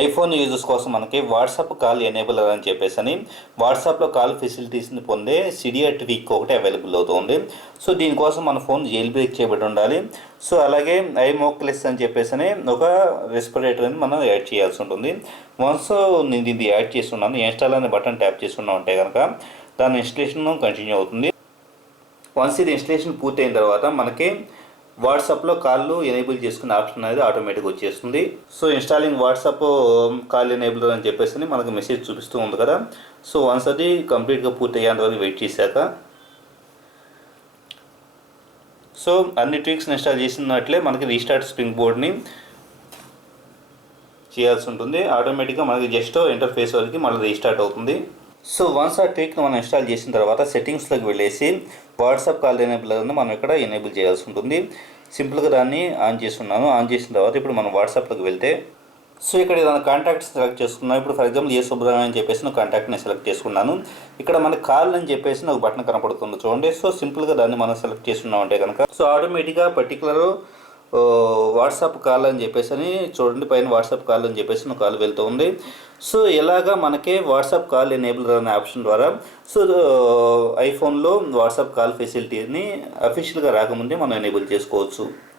IPhone users కోసం మనకి WhatsApp call enable అని చెప్పేసి అని వాట్సాప్లో కాల్ ఫెసిలిటీస్ని పొందే సిడియా ట్వీక్ ఒకటి అవైలబుల్ అవుతుంది సో దీనికోసం మన ఫోన్ జైల్ బ్రేక్ చేయబడి ఉండాలి. సో అలాగే ఐమోక్లెస్ అని చెప్పేసి అని ఒక రెస్పిరేటర్ని మనం యాడ్ చేయాల్సి ఉంటుంది. వన్స్ నేను ఇది యాడ్ చేస్తున్నాను ఇన్స్టాల్ అనే బటన్ ట్యాప్ చేస్తున్నా ఉంటే కనుక దాని ఇన్స్టలేషన్ కంటిన్యూ అవుతుంది. వన్స్ ఇది ఇన్స్టలేషన్ పూర్తయిన తర్వాత మనకి వాట్సాప్లో కాళ్ళు ఎనేబుల్ చేసుకునే ఆప్షన్ అనేది ఆటోమేటిక్గా వచ్చేస్తుంది. So installing WhatsApp call enable అని చెప్పేసి మనకు మెసేజ్ చూపిస్తూ ఉంది కదా. సో వన్స్ అది కంప్లీట్గా పూర్తి అయ్యేంత వరకు వెయిట్ చేశాక. సో అన్ని ట్రిక్స్ ఇన్స్టాల్ చేసినట్లే మనకి రీస్టార్ట్ స్ప్రింగ్ బోర్డ్ని చేయాల్సి ఉంటుంది. ఆటోమేటిక్గా మనకి జస్ట్ ఇంటర్ఫేస్ వరకు మళ్ళీ రీస్టార్ట్ అవుతుంది. సో వన్స్ ఆ ట్రిక్ని మనం ఇన్స్టాల్ చేసిన తర్వాత సెట్టింగ్స్లోకి వెళ్ళేసి వాట్సాప్ కాల్ ఎనేబుల్ అనేది మనం ఇక్కడ ఎనేబుల్ చేయాల్సి ఉంటుంది. సింపుల్గా దాన్ని ఆన్ చేస్తున్నాను. ఆన్ చేసిన తర్వాత ఇప్పుడు మనం వాట్సాప్లోకి వెళ్తే సో ఇక్కడ ఏదైనా కాంటాక్ట్స్ సెలెక్ట్ చేసుకున్నాను ఇప్పుడు ఫర్ ఎగ్జాంపుల్ ఏ సుబ్రహ్మణ్యం అని చెప్పేసి నేను కాంటాక్ట్ని సెలెక్ట్ చేసుకున్నాను. ఇక్కడ మన కాల్ అని చెప్పేసి ఒక బటన్ కనపడుతుంది చూడండి. సో సింపుల్గా దాన్ని మనం సెలెక్ట్ చేసుకున్నాం అంటే కనుక సో ఆటోమేటిక్గా పర్టికులర్ వాట్సాప్ కాల్ అని చెప్పేసి అని చూడండి పైన వాట్సాప్ కాల్ అని చెప్పేసి ఒక కాల్ వెళ్తూ ఉంది. సో ఇలాగా మనకి వాట్సాప్ కాల్ ఎనేబులర్ అనే ఆప్షన్ ద్వారా సో ఐఫోన్లో వాట్సాప్ కాల్ ఫెసిలిటీని అఫీషియల్గా రాకముందే మనం ఎనేబుల్ చేసుకోవచ్చు.